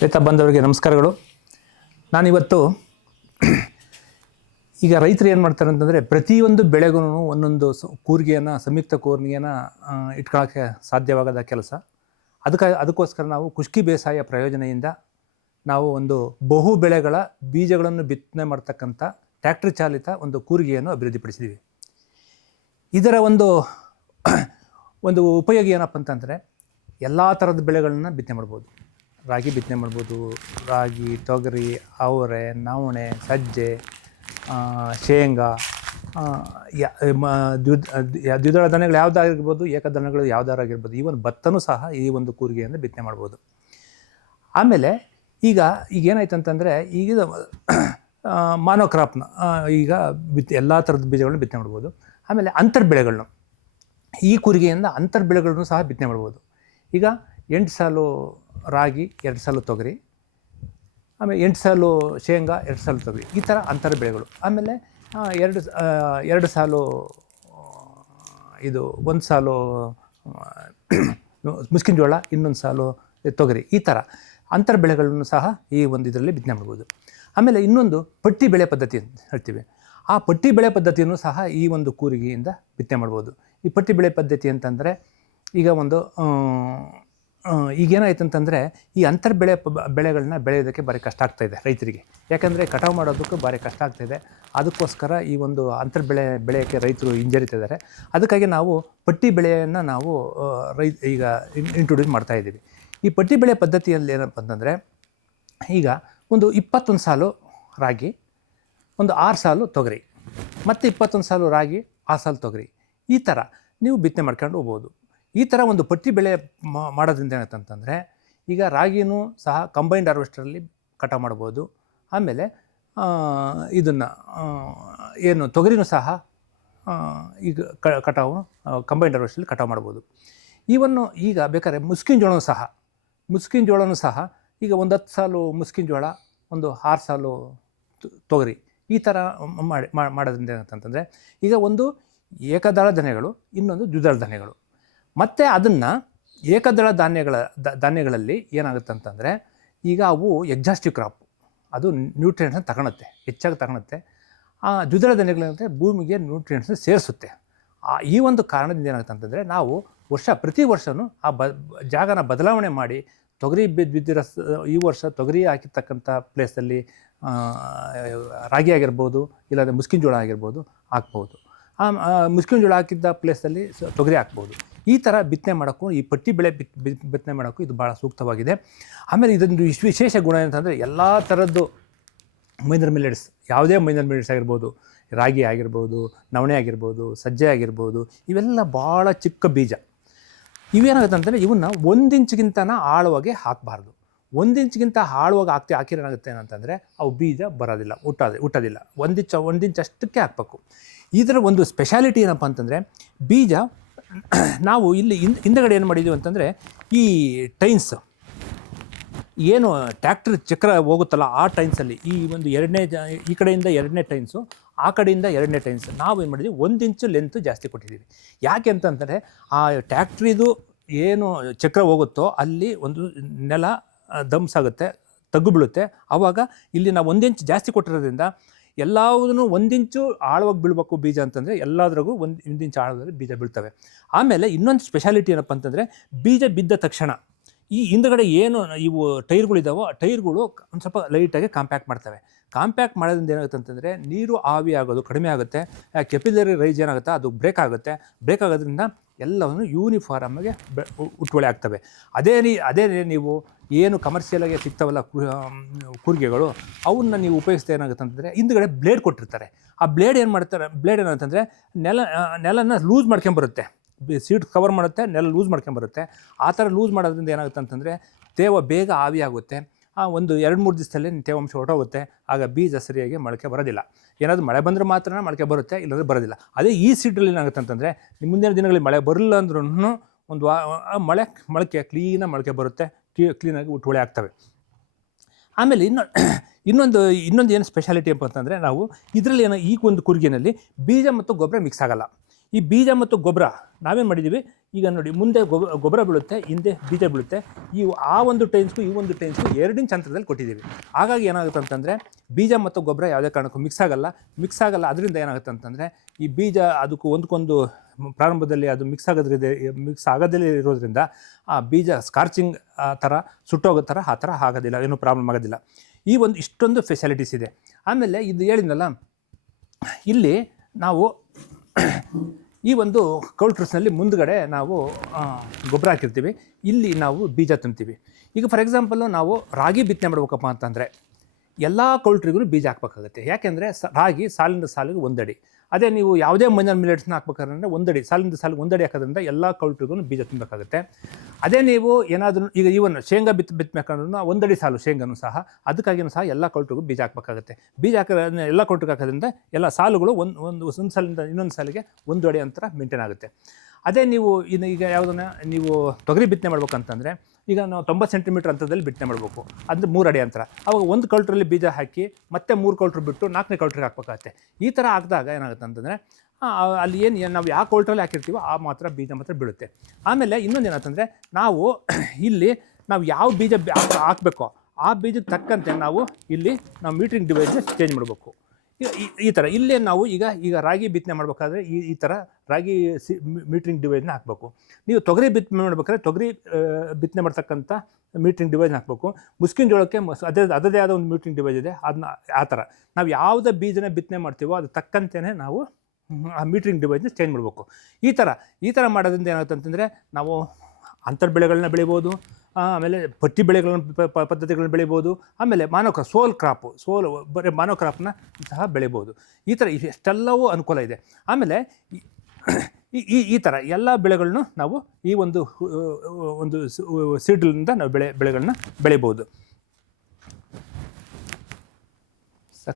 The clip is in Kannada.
ರೈತ ಬಂದವರಿಗೆ ನಮಸ್ಕಾರಗಳು. ನಾನಿವತ್ತು ಈಗ ರೈತರು ಏನು ಮಾಡ್ತಾರೆ ಅಂತಂದರೆ, ಪ್ರತಿಯೊಂದು ಬೆಳೆಗೂ ಒಂದೊಂದು ಕೂರಿಗೆಯನ್ನು, ಸಂಯುಕ್ತ ಕೂರಿಗೆಯನ್ನು ಇಟ್ಕೊಳ್ಳೋಕ್ಕೆ ಸಾಧ್ಯವಾಗದ ಕೆಲಸ. ಅದಕ್ಕೋಸ್ಕರ ನಾವು ಖುಷ್ಕಿ ಬೇಸಾಯ ಪ್ರಯೋಜನೆಯಿಂದ ನಾವು ಒಂದು ಬಹು ಬೆಳೆಗಳ ಬೀಜಗಳನ್ನು ಬಿತ್ತನೆ ಮಾಡ್ತಕ್ಕಂಥ ಟ್ಯಾಕ್ಟ್ರಿ ಚಾಲಿತ ಒಂದು ಕೂರಿಗೆಯನ್ನು ಅಭಿವೃದ್ಧಿಪಡಿಸಿದ್ದೀವಿ. ಇದರ ಒಂದು ಉಪಯೋಗ ಏನಪ್ಪ ಅಂತಂದರೆ, ಎಲ್ಲ ಥರದ ಬೆಳೆಗಳನ್ನ ಬಿತ್ತನೆ ಮಾಡ್ಬೋದು. ರಾಗಿ ಬಿತ್ತನೆ ಮಾಡ್ಬೋದು, ರಾಗಿ, ತೊಗರಿ, ಅವರೆ, ನವಣೆ, ಸಜ್ಜೆ, ಶೇಂಗಾ, ದ್ವಿದಳ ಧಾನ್ಯಗಳು ಯಾವುದಾಗಿರ್ಬೋದು, ಏಕದಳಗಳು ಯಾವುದಾಗಿರ್ಬೋದು, ಈವನ್ ಭತ್ತನೂ ಸಹ ಈ ಒಂದು ಕೂರಿಗೆಯಿಂದ ಬಿತ್ತನೆ ಮಾಡ್ಬೋದು. ಆಮೇಲೆ ಈಗೇನಾಯ್ತು ಅಂತಂದರೆ, ಈಗ ಮಾನೋಕ್ರಾಪ್ನ ಈಗ ಎಲ್ಲ ಥರದ ಬೀಜಗಳನ್ನ ಬಿತ್ತನೆ ಮಾಡ್ಬೋದು. ಆಮೇಲೆ ಅಂತರ್ ಬೆಳೆಗಳನ್ನ, ಈ ಕೂರಿಗೆಯಿಂದ ಅಂತರ್ ಬೆಳೆಗಳನ್ನು ಸಹ ಬಿತ್ತನೆ ಮಾಡ್ಬೋದು. ಈಗ 8 ಸಾಲು ರಾಗಿ, 2 ಸಾಲು ತೊಗರಿ, ಆಮೇಲೆ 8 ಸಾಲು ಶೇಂಗಾ, 2 ಸಾಲು ತೊಗರಿ, ಈ ಥರ ಅಂತರ ಬೆಳೆಗಳು. ಆಮೇಲೆ 2 ಸಾಲು ಒಂದು ಸಾಲು ಮುಸ್ಕಿನ ಜೋಳ, ಇನ್ನೊಂದು ಸಾಲು ತೊಗರಿ, ಈ ಥರ ಅಂತರ ಬೆಳೆಗಳನ್ನು ಸಹ ಈ ಒಂದು ಇದರಲ್ಲಿ ಬಿತ್ತನೆ ಮಾಡ್ಬೋದು. ಆಮೇಲೆ ಇನ್ನೊಂದು ಪಟ್ಟಿ ಬೆಳೆ ಪದ್ಧತಿ ಅಂತ ಹೇಳ್ತೀವಿ. ಆ ಪಟ್ಟಿ ಬೆಳೆ ಪದ್ಧತಿಯನ್ನು ಸಹ ಈ ಒಂದು ಕೂರಿಗೆಯಿಂದ ಬಿತ್ತನೆ ಮಾಡ್ಬೋದು. ಈ ಪಟ್ಟಿ ಬೆಳೆ ಪದ್ಧತಿ ಅಂತಂದರೆ, ಈಗೇನಾಯ್ತು ಅಂತಂದರೆ, ಈ ಅಂತರ್ ಬೆಳೆಗಳನ್ನ ಬೆಳೆಯೋದಕ್ಕೆ ಭಾರಿ ಕಷ್ಟ ಆಗ್ತಾಯಿದೆ ರೈತರಿಗೆ. ಯಾಕಂದರೆ ಕಟಾವು ಮಾಡೋದಕ್ಕೂ ಭಾರಿ ಕಷ್ಟ ಆಗ್ತಾಯಿದೆ. ಅದಕ್ಕೋಸ್ಕರ ಈ ಒಂದು ಅಂತರ್ ಬೆಳೆಯೋಕ್ಕೆ ರೈತರು ಹಿಂಜರಿತಿದ್ದಾರೆ. ಅದಕ್ಕಾಗಿ ನಾವು ಪಟ್ಟಿ ಬೆಳೆಯನ್ನು ನಾವು ಈಗ ಇಂಟ್ರೊಡ್ಯೂಸ್ ಮಾಡ್ತಾಯಿದ್ದೀವಿ. ಈ ಪಟ್ಟಿ ಬೆಳೆ ಪದ್ಧತಿಯಲ್ಲಿ ಏನಪ್ಪ ಅಂತಂದರೆ, ಈಗ ಒಂದು 21 ಸಾಲು ರಾಗಿ, ಒಂದು 6 ಸಾಲು ತೊಗರಿ, ಮತ್ತು 21 ಸಾಲು ರಾಗಿ, 6 ಸಾಲು ತೊಗರಿ, ಈ ಥರ ನೀವು ಬಿತ್ತನೆ ಮಾಡ್ಕೊಂಡು ಹೋಗ್ಬೋದು. ಈ ಥರ ಒಂದು ಪಟ್ಟಿ ಬೆಳೆ ಮಾಡೋದ್ರಿಂದ ಏನಾಯ್ತಂತಂದರೆ, ಈಗ ರಾಗಿನೂ ಸಹ ಕಂಬೈನ್ಡ್ ಹಾರ್ವೆಸ್ಟರಲ್ಲಿ ಕಟಾವು ಮಾಡ್ಬೋದು. ಆಮೇಲೆ ಇದನ್ನು ತೊಗರಿನೂ ಸಹ ಈಗ ಕಟಾವು ಕಂಬೈನ್ಡ್ ಹಾರ್ವೆಸ್ಟರಲ್ಲಿ ಕಟಾವು ಮಾಡ್ಬೋದು. ಈಗ ಬೇಕಾದ್ರೆ ಮುಸ್ಕಿನ ಜೋಳನೂ ಸಹ ಈಗ ಒಂದು 10 ಸಾಲು ಮುಸ್ಕಿನ ಜೋಳ, ಒಂದು 6 ಸಾಲು ತೊಗರಿ, ಈ ಥರ ಮಾಡೋದ್ರಿಂದ ಏನಂತಂದರೆ, ಈಗ ಒಂದು ಏಕದಳ ಧಾನ್ಯಗಳು, ಇನ್ನೊಂದು ದ್ವಿದಳ ಧಾನ್ಯಗಳು. ಮತ್ತು ಅದನ್ನು ಏಕದಳ ಧಾನ್ಯಗಳಲ್ಲಿ ಏನಾಗುತ್ತೆ ಅಂತಂದರೆ, ಈಗ ಅವು ಎಕ್ಸಾಸ್ಟಿವ್ ಕ್ರಾಪ್, ಅದು ನ್ಯೂಟ್ರಿಯೆಂಟ್ಸ್ನ ಹೆಚ್ಚಾಗಿ ತಗೊಳುತ್ತೆ. ಆ ದ್ವಿದಳ ಧಾನ್ಯಗಳಂತೆ ಭೂಮಿಗೆ ನ್ಯೂಟ್ರಿಯೆಂಟ್ಸ್ನ ಸೇರಿಸುತ್ತೆ. ಈ ಒಂದು ಕಾರಣದಿಂದ ಏನಾಗುತ್ತೆ ಅಂತಂದರೆ, ನಾವು ಪ್ರತಿ ವರ್ಷವೂ ಆ ಜಾಗನ ಬದಲಾವಣೆ ಮಾಡಿ, ತೊಗರಿ ಬಿದ್ದಿರೋ ಈ ವರ್ಷ ತೊಗರಿ ಹಾಕಿರ್ತಕ್ಕಂಥ ಪ್ಲೇಸಲ್ಲಿ ರಾಗಿ ಆಗಿರ್ಬೋದು, ಇಲ್ಲಾಂದರೆ ಮುಸ್ಕಿನ ಜೋಳ ಆಗಿರ್ಬೋದು ಹಾಕ್ಬೋದು. ಮುಸ್ಕಿನ ಜೋಳ ಹಾಕಿದ್ದ ಪ್ಲೇಸಲ್ಲಿ ತೊಗರಿ ಹಾಕ್ಬೋದು. ಈ ಥರ ಬಿತ್ತನೆ ಮಾಡೋಕ್ಕೂ, ಈ ಪಟ್ಟಿ ಬೆಳೆ ಬಿತ್ತನೆ ಮಾಡೋಕ್ಕೂ ಇದು ಭಾಳ ಸೂಕ್ತವಾಗಿದೆ. ಆಮೇಲೆ ಇದೊಂದು ವಿಶೇಷ ಗುಣ ಏನಂತಂದರೆ, ಎಲ್ಲ ಥರದ್ದು ಮೈನರ್ ಮಿಲೆಟ್ಸ್, ಯಾವುದೇ ಮೈನರ್ ಮಿಲೆಟ್ಸ್ ಆಗಿರ್ಬೋದು, ರಾಗಿ ಆಗಿರ್ಬೋದು, ನವಣೆ ಆಗಿರ್ಬೋದು, ಸಜ್ಜೆ ಆಗಿರ್ಬೋದು, ಇವೆಲ್ಲ ಭಾಳ ಚಿಕ್ಕ ಬೀಜ. ಇವೇನಾಗುತ್ತೆ ಅಂತಂದರೆ, ಇವನ್ನ 1 ಇಂಚ್ಗಿಂತ ಆಳವಾಗಿ ಹಾಕಬಾರ್ದು. 1 ಇಂಚ್ಗಿಂತ ಆಳವಾಗಿ ಹಾಕಿರೋನಾಗುತ್ತೆ ಏನಂತಂದರೆ, ಅವು ಬೀಜ ಬರೋದಿಲ್ಲ, ಹುಟ್ಟೋದಿಲ್ಲ. 1 ಇಂಚ್ ಅಷ್ಟಕ್ಕೆ ಹಾಕಬೇಕು. ಇದರ ಒಂದು ಸ್ಪೆಷಾಲಿಟಿ ಏನಪ್ಪ ಅಂತಂದರೆ, ಬೀಜ ನಾವು ಇಲ್ಲಿ ಹಿಂದಗಡೆ ಏನು ಮಾಡಿದ್ದೀವಿ ಅಂತಂದರೆ, ಈ ಟೈನ್ಸ್ ಏನು ಟ್ಯಾಕ್ಟ್ರಿ ಚಕ್ರ ಹೋಗುತ್ತಲ್ಲ, ಆ ಟೈನ್ಸಲ್ಲಿ ಈ ಕಡೆಯಿಂದ 2ನೇ ಟೈನ್ಸು, ಆ ಕಡೆಯಿಂದ 2ನೇ ಟೈನ್ಸ್, ನಾವು ಏನು ಮಾಡಿದ್ದೀವಿ, 1 ಇಂಚು ಲೆಂತ್ ಜಾಸ್ತಿ ಕೊಟ್ಟಿದ್ದೀವಿ. ಯಾಕೆ ಅಂತಂದರೆ, ಆ ಟ್ಯಾಕ್ಟ್ರಿದು ಏನು ಚಕ್ರ ಹೋಗುತ್ತೋ ಅಲ್ಲಿ ಒಂದು ನೆಲ ದಂಸಾಗುತ್ತೆ, ತಗ್ಗು ಬೀಳುತ್ತೆ. ಆವಾಗ ಇಲ್ಲಿ ನಾವು 1 ಇಂಚ್ ಜಾಸ್ತಿ ಕೊಟ್ಟಿರೋದ್ರಿಂದ ಎಲ್ಲದೂ 1 ಇಂಚು ಆಳವಾಗಿ ಬೀಳಬೇಕು ಬೀಜ ಅಂತಂದರೆ, ಎಲ್ಲದ್ರಾಗೂ 1 ಇಂಚ್ ಆಳದಲ್ಲಿ ಬೀಜ ಬೀಳ್ತವೆ. ಆಮೇಲೆ ಇನ್ನೊಂದು ಸ್ಪೆಷಾಲಿಟಿ ಏನಪ್ಪ ಅಂತಂದರೆ, ಬೀಜ ಬಿದ್ದ ತಕ್ಷಣ ಈ ಹಿಂದುಗಡೆ ಏನು ಇವು ಟೈರ್ಗಳಿದ್ದಾವೋ, ಟೈರ್ಗಳು ಒಂದು ಸ್ವಲ್ಪ ಲೈಟಾಗಿ ಕಾಂಪ್ಯಾಕ್ಟ್ ಮಾಡ್ತವೆ. ಕಾಂಪ್ಯಾಕ್ಟ್ ಮಾಡೋದ್ರಿಂದ ಏನಾಗುತ್ತೆ ಅಂತಂದರೆ, ನೀರು ಆವಿ ಆಗೋದು ಕಡಿಮೆ ಆಗುತ್ತೆ. ಕೆಪಿಲರಿ ರೈಸ್ ಏನಾಗುತ್ತೆ, ಅದು ಬ್ರೇಕ್ ಆಗೋದ್ರಿಂದ ಎಲ್ಲವನ್ನು ಯೂನಿಫಾರ್ಮಾಗಿ ಉಟ್ವಳೆ ಆಗ್ತವೆ. ಅದೇ ನೀವು ಏನು ಕಮರ್ಷಿಯಲಾಗಿ ಸಿಗ್ತಾವಲ್ಲ ಕೂರಿಗೆಗಳು, ಅವನ್ನ ನೀವು ಉಪಯೋಗಿಸ್ತಾ ಏನಾಗುತ್ತೆ ಅಂತಂದರೆ, ಹಿಂದುಗಡೆ ಬ್ಲೇಡ್ ಕೊಟ್ಟಿರ್ತಾರೆ. ಆ ಬ್ಲೇಡ್ ಏನಾಗುತ್ತಂದರೆ, ನೆಲನ ಲೂಸ್ ಮಾಡ್ಕೊಂಬರುತ್ತೆ, ಸೀಟ್ ಕವರ್ ಮಾಡುತ್ತೆ, ನೆಲ ಲೂಸ್ ಮಾಡ್ಕೊಂಬರುತ್ತೆ. ಆ ಥರ ಲೂಸ್ ಮಾಡೋದ್ರಿಂದ ಏನಾಗುತ್ತೆ ಅಂತಂದರೆ, ತೇವ ಬೇಗ ಆವಿ ಆಗುತ್ತೆ. ಒಂದು 2-3 ದಿವಸದಲ್ಲಿ ತೇವಾಂಶ ಹೊರಟೋಗುತ್ತೆ. ಆಗ ಬೀಜ ಸರಿಯಾಗಿ ಮೊಳಕೆ ಬರೋದಿಲ್ಲ. ಏನಾದರೂ ಮಳೆ ಬಂದರೆ ಮಾತ್ರ ಮೊಳಕೆ ಬರುತ್ತೆ, ಇಲ್ಲಾಂದರೆ ಬರೋದಿಲ್ಲ. ಅದೇ ಈ ಸೀಡ್ರಲ್ಲಿ ಏನಾಗುತ್ತೆ ಅಂತಂದರೆ, ಮುಂದಿನ ದಿನಗಳಲ್ಲಿ ಮಳೆ ಬರಲಿಲ್ಲ ಅಂದ್ರೂ ಒಂದು ಮೊಳಕೆ ಕ್ಲೀನಾಗಿ ಮೊಳಕೆ ಬರುತ್ತೆ, ಕ್ಲೀನಾಗಿ ಹುಟ್ಟುವಳಿ ಆಗ್ತವೆ. ಆಮೇಲೆ ಇನ್ನೊಂದು ಏನು ಸ್ಪೆಷಾಲಿಟಿ ಏನಪ್ಪ ಅಂತಂದರೆ, ನಾವು ಇದರಲ್ಲಿ ಈ ಒಂದು ಕೂರಿಗೆನಲ್ಲಿ ಬೀಜ ಮತ್ತು ಗೊಬ್ಬರ ಮಿಕ್ಸ್ ಆಗೋಲ್ಲ. ಈ ಬೀಜ ಮತ್ತು ಗೊಬ್ಬರ ನಾವೇನು ಮಾಡಿದ್ದೀವಿ, ಈಗ ನೋಡಿ ಮುಂದೆ ಗೊಬ್ಬರ ಬೀಳುತ್ತೆ, ಹಿಂದೆ ಬೀಜ ಬೀಳುತ್ತೆ. ಆ ಒಂದು ಟೈನ್ಸ್ಗೂ ಈ ಒಂದು ಟೈನ್ಸ್ಗೂ 2 ಇಂಚ್ ಅಂತರದಲ್ಲಿ ಕೊಟ್ಟಿದ್ದೀವಿ. ಹಾಗಾಗಿ ಏನಾಗುತ್ತೆ ಅಂತಂದರೆ ಬೀಜ ಮತ್ತು ಗೊಬ್ಬರ ಯಾವುದೇ ಕಾರಣಕ್ಕೂ ಮಿಕ್ಸ್ ಆಗಲ್ಲ. ಅದರಿಂದ ಏನಾಗುತ್ತೆ ಅಂತಂದರೆ ಈ ಬೀಜ ಅದಕ್ಕೂ ಒಂದಕ್ಕೊಂದು ಪ್ರಾರಂಭದಲ್ಲಿ ಅದು ಮಿಕ್ಸ್ ಆಗೋದಲ್ಲೇ ಇರೋದ್ರಿಂದ ಆ ಬೀಜ ಸ್ಕಾರ್ಚಿಂಗ್ ಥರ ಸುಟ್ಟೋಗೋ ಥರ ಆ ಥರ ಆಗೋದಿಲ್ಲ, ಏನೂ ಪ್ರಾಬ್ಲಮ್ ಆಗೋದಿಲ್ಲ. ಇಷ್ಟೊಂದು ಫೆಸಿಲಿಟೀಸ್ ಇದೆ. ಆಮೇಲೆ ಇದು ಹೇಳಿದ್ನಲ್ಲ, ಇಲ್ಲಿ ನಾವು ಈ ಒಂದು ಕೌಲ್ಟ್ರಸ್ನಲ್ಲಿ ಮುಂದ್ಗಡೆ ನಾವು ಗೊಬ್ಬರ ಹಾಕಿರ್ತೀವಿ, ಇಲ್ಲಿ ನಾವು ಬೀಜ ತುಂಬ್ತೀವಿ. ಈಗ ಫಾರ್ ಎಕ್ಸಾಂಪಲ್ಲು ನಾವು ರಾಗಿ ಬಿತ್ತನೆ ಮಾಡ್ಬೇಕಪ್ಪ ಅಂತಂದರೆ ಎಲ್ಲ ಕೌಲ್ಟ್ರಿಗೂ ಬೀಜ ಹಾಕಬೇಕಾಗುತ್ತೆ. ಯಾಕೆಂದರೆ ರಾಗಿ ಸಾಲಿಂದ ಸಾಲಿಗೆ 1 ಅಡಿ. ಅದೇ ನೀವು ಯಾವುದೇ ಮೈನರ್ ಮಿಲೆಟ್ಸ್ನ ಹಾಕ್ಬೇಕಾದ್ರೆ 1 ಅಡಿ, ಸಾಲಿಂದ ಸಾಲಿಗೆ 1 ಅಡಿ ಹಾಕೋದ್ರಿಂದ ಎಲ್ಲ ಕೌಲ್ಟ್ರಿಗೂ ಬೀಜ ತುಂಬಬೇಕಾಗುತ್ತೆ. ಅದೇ ನೀವು ಏನಾದರೂ ಈಗ ಶೇಂಗಾ ಬಿತ್ತಬೇಕಾದ್ರೂ 1 ಅಡಿ ಸಾಲು ಶೇಂಗಾನು ಸಹ, ಅದಕ್ಕಾಗಿಯೂ ಸಹ ಎಲ್ಲ ಕೌಲ್ಟ್ರಿಗೂ ಬೀಜ ಹಾಕಬೇಕಾಗುತ್ತೆ. ಬೀಜ ಎಲ್ಲ ಕೌಲ್ಟ್ರಿಗೆ ಹಾಕೋದ್ರಿಂದ ಎಲ್ಲ ಸಾಲುಗಳು ಒಂದು ಸಾಲಿಂದ ಇನ್ನೊಂದು ಸಾಲಿಗೆ 1 ಅಡಿ ಅಂತರ ಮೇಂಟೈನ್ ಆಗುತ್ತೆ. ಅದೇ ನೀವು ಈಗ ಯಾವುದನ್ನು ನೀವು ತೊಗರಿ ಬಿತ್ತನೆ ಮಾಡ್ಬೇಕಂತಂದರೆ ಈಗ ನಾವು 90 ಸೆಂಟಿಮೀಟರ್ ಅಂತರದಲ್ಲಿ ಬಿತ್ತನೆ ಮಾಡಬೇಕು, ಅಂದರೆ 3 ಅಡಿ ಅಂತರ. ಆವಾಗ 1 ಕೌಲ್ಟ್ರಲ್ಲಿ ಬೀಜ ಹಾಕಿ ಮತ್ತೆ 3 ಕೌಲ್ಟ್ರ್ ಬಿಟ್ಟು 4ನೇ ಕೌಲ್ಟ್ರಿಗೆ ಹಾಕಬೇಕಾಗತ್ತೆ. ಈ ಥರ ಹಾಕಿದಾಗ ಏನಾಗುತ್ತೆ ಅಂತಂದರೆ ಅಲ್ಲಿ ನಾವು ಯಾವ ಕೌಲ್ಟ್ರಲ್ಲಿ ಹಾಕಿರ್ತೀವೋ ಆ ಮಾತ್ರ ಬೀಜ ಮಾತ್ರ ಬೀಳುತ್ತೆ. ಆಮೇಲೆ ಇನ್ನೊಂದು ಏನಂತಂದರೆ ನಾವು ಇಲ್ಲಿ ಯಾವ ಬೀಜ ಹಾಕಬೇಕೋ ಆ ಬೀಜಕ್ಕೆ ತಕ್ಕಂತೆ ನಾವು ಮೀಟ್ರಿಂಗ್ ಡಿವೈಸ್ನ ಚೇಂಜ್ ಮಾಡಬೇಕು. ಈ ಥರ ಇಲ್ಲೇ ನಾವು ಈಗ ರಾಗಿ ಬಿತ್ತನೆ ಮಾಡಬೇಕಾದ್ರೆ ಈ ಥರ ರಾಗಿ ಮೀಟ್ರಿಂಗ್ ಡಿವೈಸ್ನ ಹಾಕಬೇಕು. ನೀವು ತೊಗರಿ ಬಿತ್ತನೆ ಮಾಡ್ಬೇಕಾದ್ರೆ ತೊಗರಿ ಬಿತ್ತನೆ ಮಾಡ್ತಕ್ಕಂಥ ಮೀಟ್ರಿಂಗ್ ಡಿವೈಸ್ನ ಹಾಕಬೇಕು. ಮುಸ್ಕಿನ ಜೋಳಕ್ಕೆ ಅದರದೇ ಆದ ಒಂದು ಮೀಟ್ರಿಂಗ್ ಡಿವೈಸ್ ಇದೆ, ಅದನ್ನ ಆ ಥರ ನಾವು ಯಾವುದೇ ಬೀಜನ ಬಿತ್ತನೆ ಮಾಡ್ತೀವೋ ಅದು ತಕ್ಕಂತೆಯೇ ನಾವು ಆ ಮೀಟ್ರಿಂಗ್ ಡಿವೈಸ್ನ ಚೇಂಜ್ ಮಾಡಬೇಕು. ಈ ಥರ ಮಾಡೋದ್ರಿಂದ ಏನಾಗುತ್ತೆ ಅಂತಂದರೆ ನಾವು ಅಂತರ್ ಬೆಳೆಗಳನ್ನ ಬೆಳಿಬೋದು, ಆಮೇಲೆ ಪಟ್ಟಿ ಪದ್ಧತಿಗಳನ್ನ ಬೆಳಿಬೋದು. ಆಮೇಲೆ ಬರೀ ಮಾನೋಕ್ರಾಪ್ನ ಸಹ ಬೆಳಿಬೋದು. ಈ ಥರ ಇಷ್ಟೆಲ್ಲವೂ ಅನುಕೂಲ ಇದೆ. ಆಮೇಲೆ ಈ ಥರ ಎಲ್ಲ ಬೆಳೆಗಳನ್ನು ನಾವು ಈ ಒಂದು ಸೀಡ್ಲಿಂದ ನಾವು ಬೆಳೆಗಳನ್ನ ಬೆಳಿಬೋದು.